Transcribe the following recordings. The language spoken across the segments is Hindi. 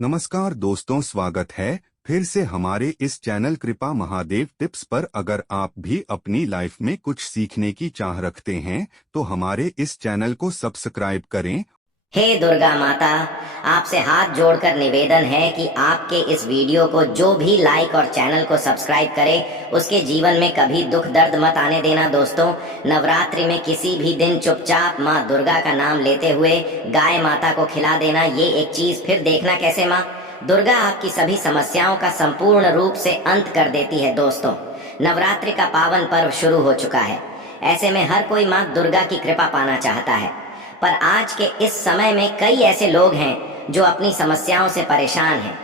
नमस्कार दोस्तों, स्वागत है फिर से हमारे इस चैनल कृपा महादेव टिप्स पर। अगर आप भी अपनी लाइफ में कुछ सीखने की चाह रखते हैं तो हमारे इस चैनल को सब्सक्राइब करें। हे दुर्गा माता, आपसे हाथ जोड़कर निवेदन है कि आपके इस वीडियो को जो भी लाइक और चैनल को सब्सक्राइब करे उसके जीवन में कभी दुख दर्द मत आने देना। दोस्तों, नवरात्रि में किसी भी दिन चुपचाप माँ दुर्गा का नाम लेते हुए गाय माता को खिला देना। ये एक चीज फिर देखना कैसे माँ दुर्गा आपकी सभी समस्याओं का संपूर्ण रूप से अंत कर देती है। दोस्तों, नवरात्रि का पावन पर्व शुरू हो चुका है। ऐसे में हर कोई माँ दुर्गा की कृपा पाना चाहता है, पर आज के इस समय में कई ऐसे लोग हैं जो अपनी समस्याओं से परेशान हैं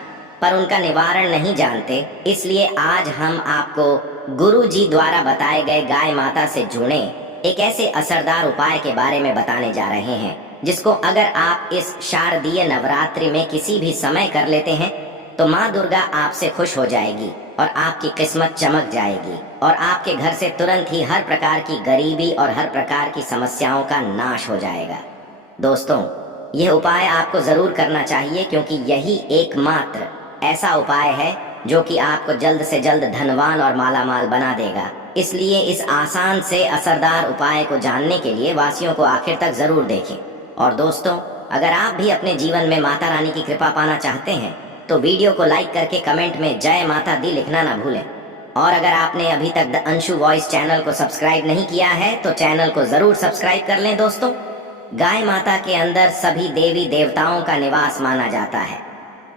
पर उनका निवारण नहीं जानते। इसलिए आज हम आपको गुरु जी द्वारा बताए गए गाय माता से जुड़े एक ऐसे असरदार उपाय के बारे में बताने जा रहे हैं, जिसको अगर आप इस शारदीय नवरात्रि में किसी भी समय कर लेते हैं तो माँ दुर्गा आपसे खुश हो जाएगी और आपकी किस्मत चमक जाएगी और आपके घर से तुरंत ही हर प्रकार की गरीबी और हर प्रकार की समस्याओं का नाश हो जाएगा। दोस्तों, यह उपाय आपको जरूर करना चाहिए, क्योंकि यही एकमात्र ऐसा उपाय है जो कि आपको जल्द से जल्द धनवान और मालामाल बना देगा। इसलिए इस आसान से असरदार उपाय को जानने के लिए वासियों को आखिर तक जरूर देखें। और दोस्तों, अगर आप भी अपने जीवन में माता रानी की कृपा पाना चाहते हैं तो वीडियो को लाइक करके कमेंट में जय माता दी लिखना ना भूलें। और अगर आपने अभी तक द अंशु वॉइस चैनल को सब्सक्राइब नहीं किया है तो चैनल को जरूर सब्सक्राइब कर लें। दोस्तों, गाय माता के अंदर सभी देवी देवताओं का निवास माना जाता है,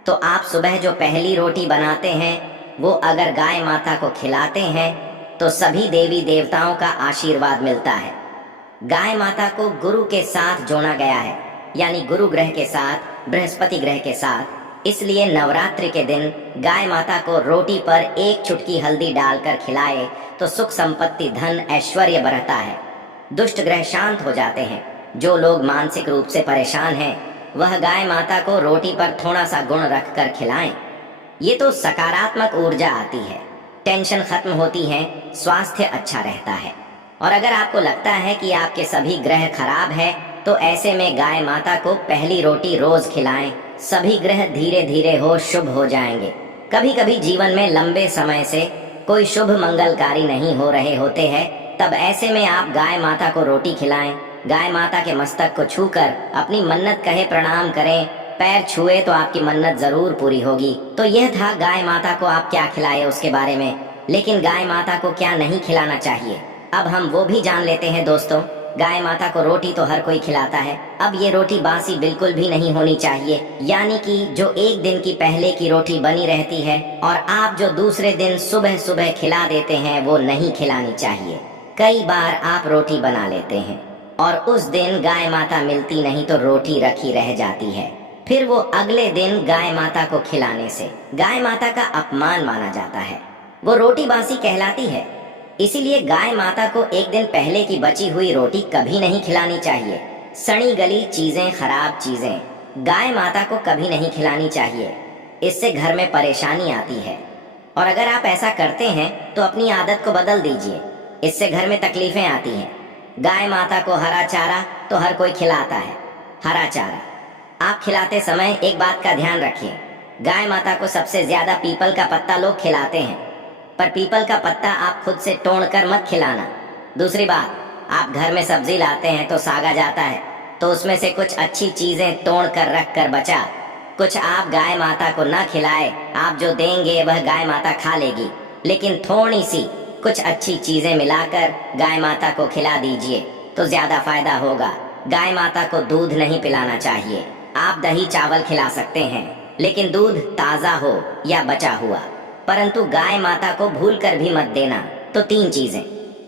तो आप सुबह जो पहली रोटी बनाते हैं वो अगर गाय माता को खिलाते हैं तो सभी देवी देवताओं का आशीर्वाद मिलता है। गाय माता को गुरु के साथ जोड़ा गया है, यानी गुरु ग्रह के साथ, बृहस्पति ग्रह के साथ। इसलिए नवरात्रि के दिन गाय माता को रोटी पर एक चुटकी हल्दी डालकर खिलाए तो सुख संपत्ति धन ऐश्वर्य बढ़ता है, दुष्ट ग्रह शांत हो जाते हैं। जो लोग मानसिक रूप से परेशान हैं वह गाय माता को रोटी पर थोड़ा सा गुण रखकर खिलाएं। ये तो सकारात्मक ऊर्जा आती है, टेंशन खत्म होती है, स्वास्थ्य अच्छा रहता है। और अगर आपको लगता है कि आपके सभी ग्रह खराब है तो ऐसे में गाय माता को पहली रोटी रोज खिलाएं। सभी ग्रह धीरे धीरे हो शुभ हो जाएंगे। कभी कभी जीवन में लंबे समय से कोई शुभ मंगलकारी नहीं हो रहे होते हैं, तब ऐसे में आप गाय माता को रोटी खिलाएं। गाय माता के मस्तक को छूकर अपनी मन्नत कहे, प्रणाम करें, पैर छुए तो आपकी मन्नत जरूर पूरी होगी। तो यह था गाय माता को आप क्या खिलाए उसके बारे में। लेकिन गाय माता को क्या नहीं खिलाना चाहिए, अब हम वो भी जान लेते हैं। दोस्तों, गाय माता को रोटी तो हर कोई खिलाता है, अब ये रोटी बासी बिल्कुल भी नहीं होनी चाहिए, यानी कि जो एक दिन की पहले की रोटी बनी रहती है और आप जो दूसरे दिन सुबह सुबह खिला देते हैं वो नहीं खिलानी चाहिए। कई बार आप रोटी बना लेते हैं और उस दिन गाय माता मिलती नहीं तो रोटी रखी रह जाती है, फिर वो अगले दिन गाय माता को खिलाने से गाय माता का अपमान माना जाता है, वो रोटी बासी कहलाती है। इसीलिए गाय माता को एक दिन पहले की बची हुई रोटी कभी नहीं खिलानी चाहिए। सड़ी गली चीजें, खराब चीजें गाय माता को कभी नहीं खिलानी चाहिए, इससे घर में परेशानी आती है। और अगर आप ऐसा करते हैं तो अपनी आदत को बदल दीजिए, इससे घर में तकलीफें आती हैं। गाय माता को हरा चारा तो हर कोई खिलाता है, हरा चारा आप खिलाते समय एक बात का ध्यान रखिए, गाय माता को सबसे ज्यादा पीपल का पत्ता लोग खिलाते हैं, पर पीपल का पत्ता आप खुद से तोड़कर मत खिलाना। दूसरी बात, आप घर में सब्जी लाते हैं तो सागा जाता है, तो उसमें से कुछ अच्छी चीजें तोड़ कर रख कर बचा कुछ आप गाय माता को न खिलाए। आप जो देंगे वह गाय माता खा लेगी, लेकिन थोड़ी सी कुछ अच्छी चीजें मिलाकर गाय माता को खिला दीजिए तो ज्यादा फायदा होगा। गाय माता को दूध नहीं पिलाना चाहिए, आप दही चावल खिला सकते हैं, लेकिन दूध ताजा हो या बचा हुआ। परंतु गाय माता को भूल कर भी मत देना। तो 3 चीजें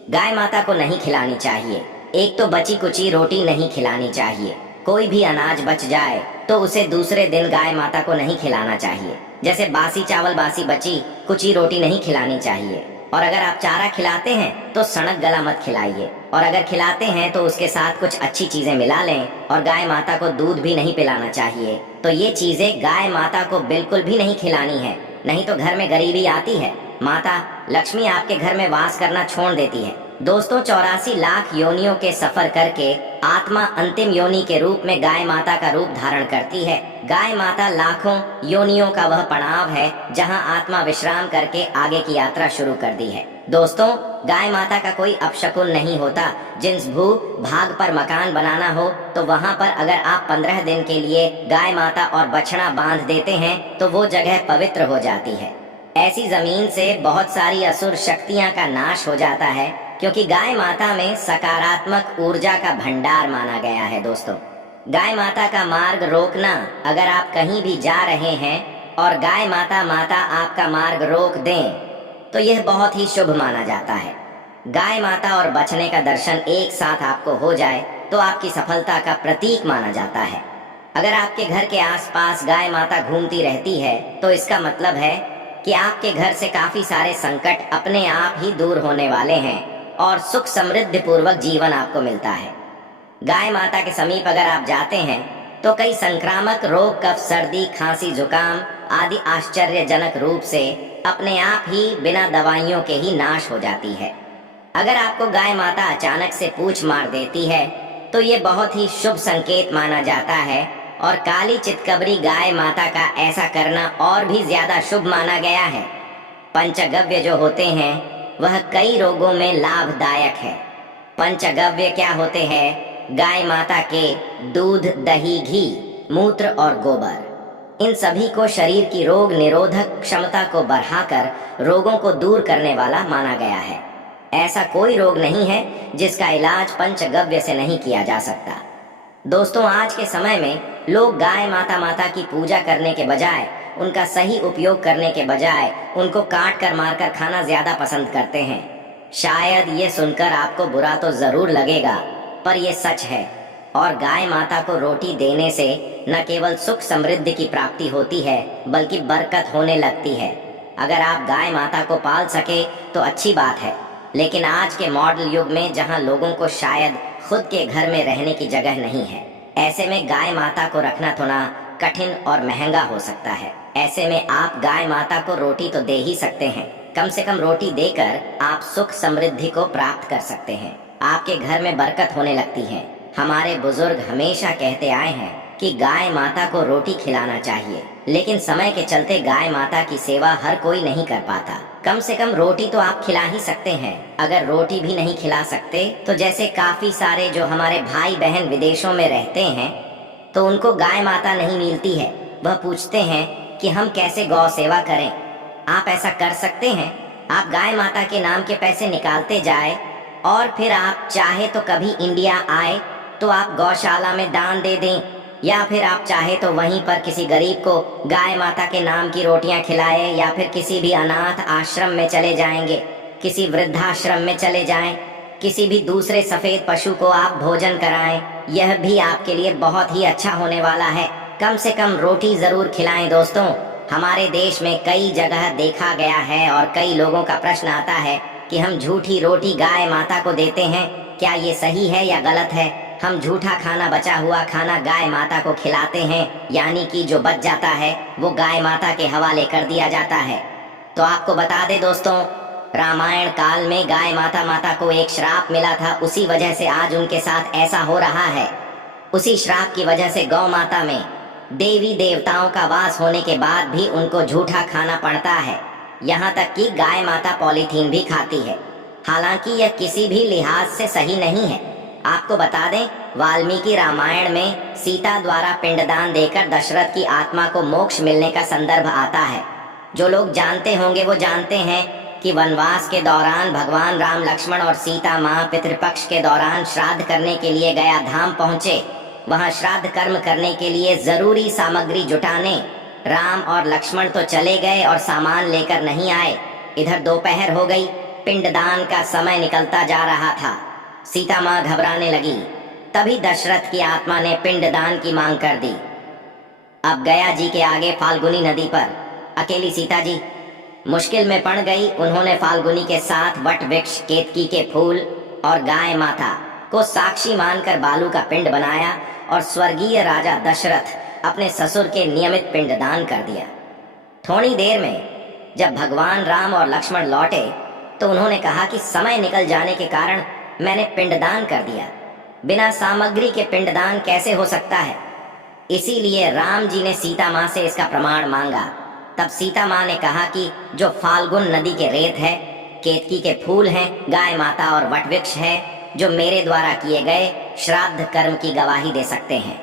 गाय माता को नहीं खिलानी चाहिए। एक तो बची कुची रोटी नहीं खिलानी चाहिए, कोई भी अनाज बच जाए तो उसे दूसरे दिन गाय माता को नहीं खिलाना चाहिए। जैसे बासी चावल, बासी बची कुची रोटी नहीं खिलानी चाहिए। और अगर आप चारा खिलाते हैं तो सड़क गला मत खिलाइए, और अगर खिलाते हैं तो उसके साथ कुछ अच्छी चीजें मिला लें। और गाय माता को दूध भी नहीं पिलाना चाहिए। तो ये चीजें गाय माता को बिल्कुल भी नहीं खिलानी है, नहीं तो घर में गरीबी आती है, माता लक्ष्मी आपके घर में वास करना छोड़ देती है। दोस्तों 84 लाख योनियों के सफर करके आत्मा अंतिम योनि के रूप में गाय माता का रूप धारण करती है। गाय माता लाखों योनियों का वह पड़ाव है जहां आत्मा विश्राम करके आगे की यात्रा शुरू कर दी है। दोस्तों गाय माता का कोई अपशकुन नहीं होता। जिस भू भाग पर मकान बनाना हो तो वहां पर अगर आप 15 दिन के लिए गाय माता और बछड़ा बांध देते हैं तो वो जगह पवित्र हो जाती है। ऐसी जमीन से बहुत सारी असुर शक्तियां का नाश हो जाता है, क्योंकि गाय माता में सकारात्मक ऊर्जा का भंडार माना गया है। दोस्तों गाय माता का मार्ग रोकना, अगर आप कहीं भी जा रहे हैं और गाय माता आपका मार्ग रोक दें तो यह बहुत ही शुभ माना जाता है। गाय माता और बछड़े का दर्शन एक साथ आपको हो जाए तो आपकी सफलता का प्रतीक माना जाता है। अगर आपके घर के आसपास गाय माता घूमती रहती है तो इसका मतलब है कि आपके घर से काफी सारे संकट अपने आप ही दूर होने वाले हैं और सुख समृद्धि पूर्वक जीवन आपको मिलता है। गाय माता के समीप अगर आप जाते हैं तो कई संक्रामक रोग, कफ, सर्दी, खांसी, जुकाम आदि आश्चर्यजनक रूप से अपने आप ही बिना दवाइयों के ही नाश हो जाती है। अगर आपको गाय माता अचानक से पूछ मार देती है तो ये बहुत ही शुभ संकेत माना जाता है और काली चितकबरी गाय माता का ऐसा करना और भी ज्यादा शुभ माना गया है। पंचगव्य जो होते हैं वह कई रोगों में लाभदायक है। पंचगव्य क्या होते हैं? गाय माता के दूध, दही, घी, मूत्र और गोबर, इन सभी को शरीर की रोग निरोधक क्षमता को बढ़ाकर रोगों को दूर करने वाला माना गया है। ऐसा कोई रोग नहीं है जिसका इलाज पंचगव्य से नहीं किया जा सकता। दोस्तों आज के समय में लोग गाय माता की पूजा करने के बजाय, उनका सही उपयोग करने के बजाय उनको काट कर मार कर खाना ज्यादा पसंद करते हैं। शायद ये सुनकर आपको बुरा तो जरूर लगेगा, पर यह सच है। और गाय माता को रोटी देने से न केवल सुख समृद्धि की प्राप्ति होती है बल्कि बरकत होने लगती है। अगर आप गाय माता को पाल सके तो अच्छी बात है, लेकिन आज के मॉडल युग में जहां लोगों को शायद खुद के घर में रहने की जगह नहीं है, ऐसे में गाय माता को रखना थोड़ा कठिन और महंगा हो सकता है। ऐसे में आप गाय माता को रोटी तो दे ही सकते हैं। कम से कम रोटी देकर आप सुख समृद्धि को प्राप्त कर सकते हैं। आपके घर में बरकत होने लगती है। हमारे बुजुर्ग हमेशा कहते आए हैं कि गाय माता को रोटी खिलाना चाहिए, लेकिन समय के चलते गाय माता की सेवा हर कोई नहीं कर पाता। कम से कम रोटी तो आप खिला ही सकते हैं। अगर रोटी भी नहीं खिला सकते तो जैसे काफी सारे जो हमारे भाई बहन विदेशों में रहते हैं तो उनको गाय माता नहीं मिलती है। वह पूछते हैं कि हम कैसे गौ सेवा करें। आप ऐसा कर सकते हैं। आप गाय माता के नाम के पैसे निकालते जाए और फिर आप चाहे तो कभी इंडिया आए तो आप गौशाला में दान दे दें, या फिर आप चाहे तो वहीं पर किसी गरीब को गाय माता के नाम की रोटियां खिलाए, या फिर किसी भी अनाथ आश्रम में चले जाएंगे, किसी वृद्धाश्रम में चले जाएं, किसी भी दूसरे सफेद पशु को आप भोजन कराएं। यह भी आपके लिए बहुत ही अच्छा होने वाला है। कम से कम रोटी जरूर खिलाएं। दोस्तों हमारे देश में कई जगह देखा गया है और कई लोगों का प्रश्न आता है कि हम झूठी रोटी गाय माता को देते हैं, क्या ये सही है या गलत है? हम झूठा खाना, बचा हुआ खाना गाय माता को खिलाते हैं, यानी कि जो बच जाता है वो गाय माता के हवाले कर दिया जाता है। तो आपको बता दे दोस्तों, रामायण काल में गाय माता को एक श्राप मिला था, उसी वजह से आज उनके साथ ऐसा हो रहा है। उसी श्राप की वजह से गौ माता में देवी देवताओं का वास होने के बाद भी उनको झूठा खाना पड़ता है। यहाँ तक कि गाय माता पॉलीथीन भी खाती है। हालांकि यह किसी भी लिहाज से सही नहीं है। आपको बता दें, वाल्मीकि रामायण में सीता द्वारा पिंडदान देकर दशरथ की आत्मा को मोक्ष मिलने का संदर्भ आता है। जो लोग जानते होंगे वो जानते हैं कि वनवास के दौरान भगवान राम, लक्ष्मण और सीता माँ पितृपक्ष के दौरान श्राद्ध करने के लिए गया धाम पहुँचे। वहाँ श्राद्ध कर्म करने के लिए जरूरी सामग्री जुटाने राम और लक्ष्मण तो चले गए और सामान लेकर नहीं आए। इधर दोपहर हो गई, पिंडदान का समय निकलता जा रहा था। सीता माँ घबराने लगी। तभी दशरथ की आत्मा ने पिंडदान की मांग कर दी। अब गया जी के आगे फाल्गुनी नदी पर अकेली सीता जी मुश्किल में पड़ गई। उन्होंने फाल्गुनी के साथ वट वृक्ष, केतकी के फूल और गाय माता को साक्षी मानकर बालू का पिंड बनाया और स्वर्गीय राजा दशरथ अपने ससुर के नियमित पिंडदान कर दिया। थोड़ी देर में जब भगवान राम और लक्ष्मण लौटे तो उन्होंने कहा कि समय निकल जाने के कारण मैंने पिंडदान कर दिया। बिना सामग्री के पिंडदान कैसे हो सकता है? इसीलिए राम जी ने सीता माँ से इसका प्रमाण मांगा। तब सीता माँ ने कहा कि जो फाल्गुन नदी के रेत है, केतकी के फूल हैं, गाय माता और वटवृक्ष है, जो मेरे द्वारा किए गए श्राद्ध कर्म की गवाही दे सकते हैं।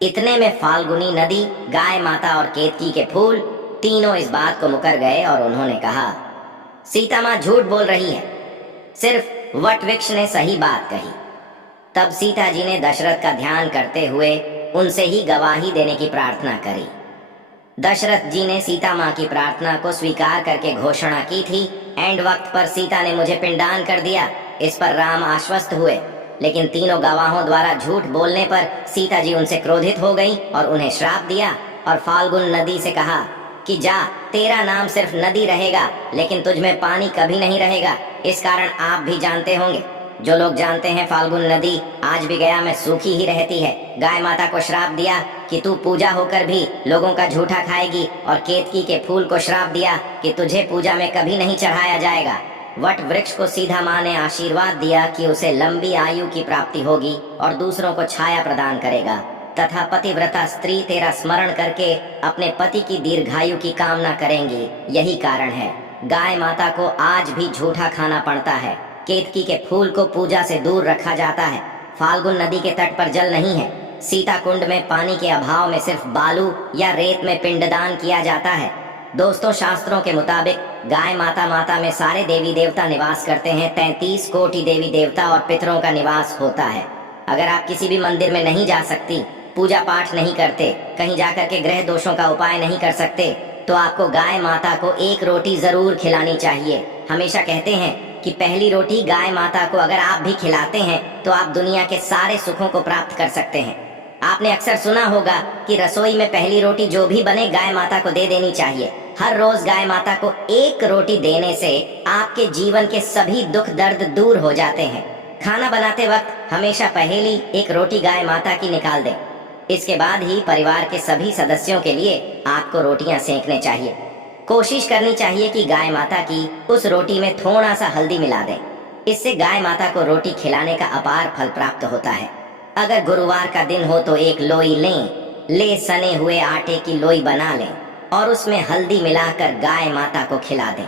इतने में फाल्गुनी नदी, गाय माता और केतकी के फूल तीनों इस बात को मुकर गए और उन्होंने कहा, सीता माँ झूठ बोल रही है, सिर्फ वटवृक्ष ने सही बात कही। तब सीता जी ने दशरथ का ध्यान करते हुए उनसे ही गवाही देने की प्रार्थना करी। दशरथ जी ने सीता माँ की प्रार्थना को स्वीकार करके घोषणा की थी, एंड वक्त पर सीता ने मुझे पिंडदान कर दिया। इस पर राम आश्वस्त हुए, लेकिन तीनों गवाहों द्वारा झूठ बोलने पर सीता जी उनसे क्रोधित हो गईं और उन्हें श्राप दिया और फाल्गुन नदी से कहा कि जा, तेरा नाम सिर्फ नदी रहेगा, लेकिन तुझ में पानी कभी नहीं रहेगा। इस कारण आप भी जानते होंगे, जो लोग जानते हैं, फाल्गुन नदी आज भी गया में सूखी ही रहती है। गाय माता को श्राप दिया कि तू पूजा होकर भी लोगों का झूठा खाएगी, और केतकी के फूल को श्राप दिया कि तुझे पूजा में कभी नहीं चढ़ाया जाएगा। वट वृक्ष को सीधा माँ ने आशीर्वाद दिया कि उसे लंबी आयु की प्राप्ति होगी और दूसरों को छाया प्रदान करेगा, तथा पतिव्रता स्त्री तेरा स्मरण करके अपने पति की दीर्घायु की कामना करेंगी। यही कारण है गाय माता को आज भी झूठा खाना पड़ता है। केतकी के फूल को पूजा से दूर रखा जाता है। फाल्गुन नदी के तट पर जल नहीं है। सीता कुंड में पानी के अभाव में सिर्फ बालू या रेत में पिंडदान किया जाता है। दोस्तों, शास्त्रों के मुताबिक गाय माता में सारे देवी देवता निवास करते हैं। 33 कोटि देवी देवता और पितरों का निवास होता है। अगर आप किसी भी मंदिर में नहीं जा सकती, पूजा पाठ नहीं करते, कहीं जाकर के ग्रह दोषों का उपाय नहीं कर सकते, तो आपको गाय माता को एक रोटी जरूर खिलानी चाहिए। हमेशा कहते हैं कि पहली रोटी गाय माता को अगर आप भी खिलाते हैं तो आप दुनिया के सारे सुखों को प्राप्त कर सकते हैं। आपने अक्सर सुना होगा कि रसोई में पहली रोटी जो भी बने गाय माता को दे देनी चाहिए। हर रोज गाय माता को एक रोटी देने से आपके जीवन के सभी दुख दर्द दूर हो जाते हैं। खाना बनाते वक्त हमेशा पहली एक रोटी गाय माता की निकाल दें। इसके बाद ही परिवार के सभी सदस्यों के लिए आपको रोटियां सेंकने चाहिए। कोशिश करनी चाहिए कि गाय माता की उस रोटी में थोड़ा सा हल्दी मिला दें। इससे गाय माता को रोटी खिलाने का अपार फल प्राप्त होता है। अगर गुरुवार का दिन हो तो एक लोई ले सने हुए आटे की लोई बना लें और उसमें हल्दी मिलाकर गाय माता को खिला दें।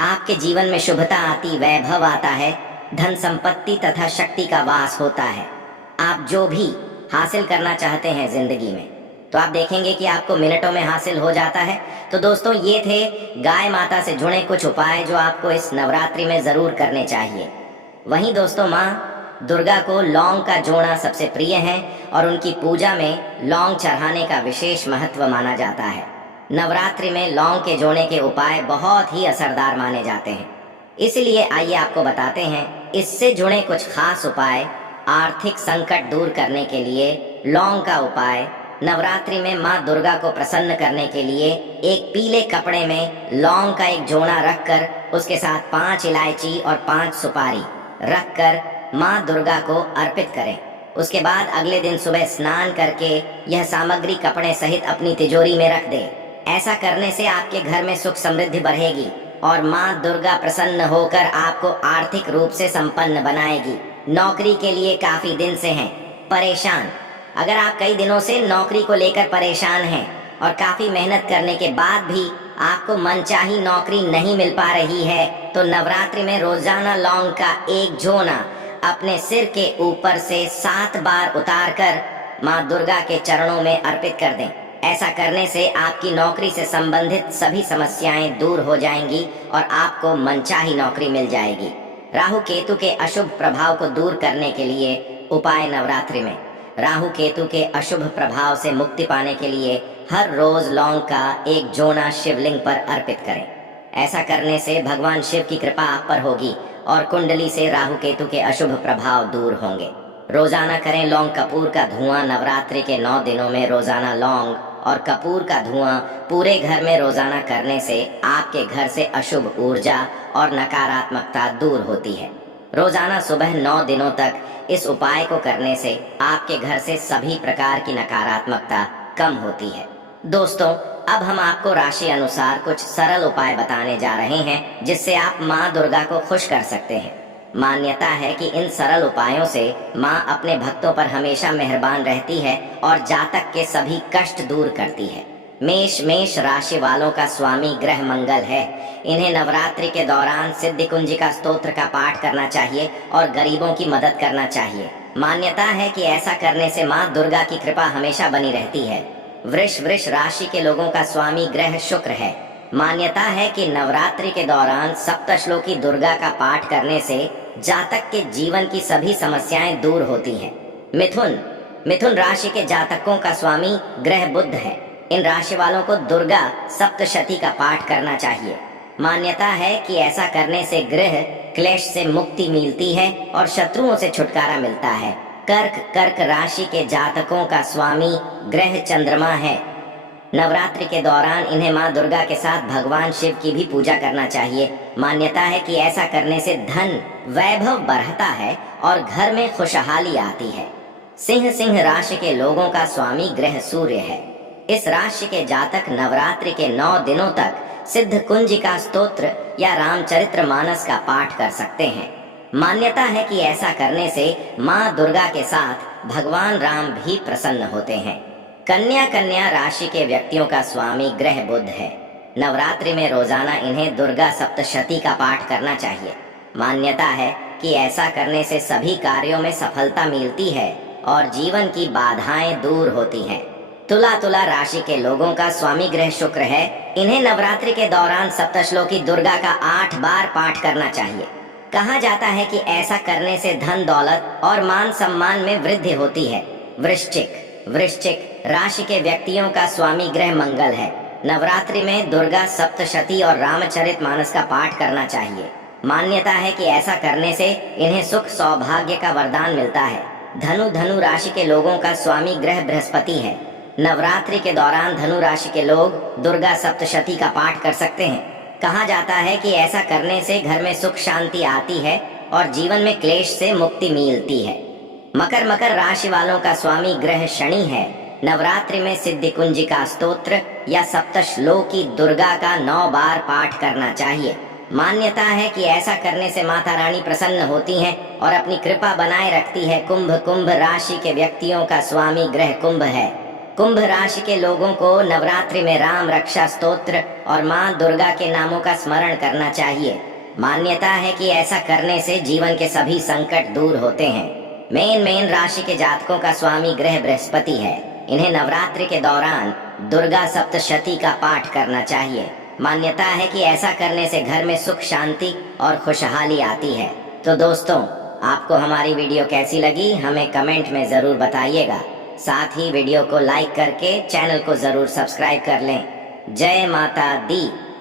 आपके जीवन में शुभता आती, वैभव आता है, धन संपत्ति तथा शक्ति का वास होता है। आप जो भी हासिल करना चाहते हैं जिंदगी में, तो आप देखेंगे कि आपको मिनटों में हासिल हो जाता है। तो दोस्तों, ये थे गाय माता से जुड़े कुछ उपाय जो आपको इस नवरात्रि में जरूर करने चाहिए। वहीं दोस्तों, माँ दुर्गा को लौंग का जोड़ा सबसे प्रिय है और उनकी पूजा में लौंग चढ़ाने का विशेष महत्व माना जाता है। नवरात्रि में लौंग के जोड़े के उपाय बहुत ही असरदार माने जाते हैं। इसलिए आइए आपको बताते हैं इससे जुड़े कुछ खास उपाय। आर्थिक संकट दूर करने के लिए लौंग का उपाय। नवरात्रि में माँ दुर्गा को प्रसन्न करने के लिए एक पीले कपड़े में लौंग का एक जोड़ा रखकर उसके साथ 5 इलायची और 5 सुपारी रखकर माँ दुर्गा को अर्पित करें। उसके बाद अगले दिन सुबह स्नान करके यह सामग्री कपड़े सहित अपनी तिजोरी में रख दे। ऐसा करने से आपके घर में सुख समृद्धि बढ़ेगी और माँ दुर्गा प्रसन्न होकर आपको आर्थिक रूप से संपन्न बनाएगी। नौकरी के लिए काफी दिन से हैं परेशान। अगर आप कई दिनों से नौकरी को लेकर परेशान हैं और काफी मेहनत करने के बाद भी आपको मनचाही नौकरी नहीं मिल पा रही है, तो नवरात्रि में रोजाना लौंग का एक जोना अपने सिर के ऊपर से 7 बार उतारकर माँ दुर्गा के चरणों में अर्पित कर दें। ऐसा करने से आपकी नौकरी से संबंधित सभी समस्याएं दूर हो जाएंगी और आपको मनचाही नौकरी मिल जाएगी। राहु केतु के अशुभ प्रभाव को दूर करने के लिए उपाय। नवरात्रि में राहु केतु के अशुभ प्रभाव से मुक्ति पाने के लिए हर रोज लौंग का एक जोना शिवलिंग पर अर्पित करें। ऐसा करने से भगवान शिव की कृपा आप पर होगी और कुंडली से राहु केतु के अशुभ प्रभाव दूर होंगे। रोजाना करें लौंग कपूर का धुआं। नवरात्रि के 9 दिनों में रोजाना लौंग और कपूर का धुआं पूरे घर में रोजाना करने से आपके घर से अशुभ ऊर्जा और नकारात्मकता दूर होती है। रोजाना सुबह 9 दिनों तक इस उपाय को करने से आपके घर से सभी प्रकार की नकारात्मकता कम होती है। दोस्तों, अब हम आपको राशि अनुसार कुछ सरल उपाय बताने जा रहे हैं जिससे आप माँ दुर्गा को खुश कर सकते हैं। मान्यता है कि इन सरल उपायों से माँ अपने भक्तों पर हमेशा मेहरबान रहती है और जातक के सभी कष्ट दूर करती है। मेष राशि वालों का स्वामी ग्रह मंगल है। इन्हें नवरात्रि के दौरान सिद्धि कुंजिका स्तोत्र का पाठ करना चाहिए और गरीबों की मदद करना चाहिए। मान्यता है कि ऐसा करने से माँ दुर्गा की कृपा हमेशा बनी रहती है। वृष राशि के लोगों का स्वामी ग्रह शुक्र है। मान्यता है कि नवरात्रि के दौरान सप्तश्लोकी दुर्गा का पाठ करने से जातक के जीवन की सभी समस्याएं दूर होती हैं। मिथुन राशि के जातकों का स्वामी ग्रह बुध है। इन राशि वालों को दुर्गा सप्तशती का पाठ करना चाहिए। मान्यता है कि ऐसा करने से ग्रह क्लेश से मुक्ति मिलती है और शत्रुओं से छुटकारा मिलता है। कर्क राशि के जातकों का स्वामी ग्रह चंद्रमा है। नवरात्रि के दौरान इन्हें माँ दुर्गा के साथ भगवान शिव की भी पूजा करना चाहिए। मान्यता है कि ऐसा करने से धन वैभव बढ़ता है और घर में खुशहाली आती है। सिंह राशि के लोगों का स्वामी ग्रह सूर्य है। इस राशि के जातक नवरात्रि के 9 दिनों तक सिद्ध कुंजिका स्तोत्र या रामचरित्र मानस का पाठ कर सकते हैं। मान्यता है कि ऐसा करने से माँ दुर्गा के साथ भगवान राम भी प्रसन्न होते हैं। कन्या राशि के व्यक्तियों का स्वामी ग्रह बुध है। नवरात्रि में रोजाना इन्हें दुर्गा सप्तशती का पाठ करना चाहिए। मान्यता है कि ऐसा करने से सभी कार्यों में सफलता मिलती है और जीवन की बाधाएं दूर होती हैं। तुला राशि के लोगों का स्वामी ग्रह शुक्र है। इन्हें नवरात्रि के दौरान सप्तश्लोकी दुर्गा का 8 बार पाठ करना चाहिए। कहा जाता है कि ऐसा करने से धन दौलत और मान सम्मान में वृद्धि होती है। वृश्चिक राशि के व्यक्तियों का स्वामी ग्रह मंगल है। नवरात्रि में दुर्गा सप्तशती और रामचरित मानस का पाठ करना चाहिए। मान्यता है कि ऐसा करने से इन्हें सुख सौभाग्य का वरदान मिलता है। धनु राशि के लोगों का स्वामी ग्रह बृहस्पति है। नवरात्रि के दौरान धनु राशि के लोग दुर्गा सप्तशती का पाठ कर सकते हैं। कहा जाता है कि ऐसा करने से घर में सुख शांति आती है और जीवन में क्लेश से मुक्ति मिलती है। मकर राशि वालों का स्वामी ग्रह शनि है। नवरात्रि में सिद्धि कुंजिका स्तोत्र या सप्तश्लोकी दुर्गा का 9 बार पाठ करना चाहिए। मान्यता है कि ऐसा करने से माता रानी प्रसन्न होती हैं और अपनी कृपा बनाए रखती है। कुंभ राशि के व्यक्तियों का स्वामी ग्रह कुंभ है। कुंभ राशि के लोगों को नवरात्रि में राम रक्षा स्तोत्र और माँ दुर्गा के नामों का स्मरण करना चाहिए। मान्यता है कि ऐसा करने से जीवन के सभी संकट दूर होते हैं। मेन राशि के जातकों का स्वामी ग्रह बृहस्पति है। इन्हें नवरात्रि के दौरान दुर्गा सप्तशती का पाठ करना चाहिए। मान्यता है कि ऐसा करने से घर में सुख शांति और खुशहाली आती है। तो दोस्तों, आपको हमारी वीडियो कैसी लगी हमें कमेंट में जरूर बताइएगा। साथ ही वीडियो को लाइक करके चैनल को जरूर सब्सक्राइब कर लें। जय माता दी।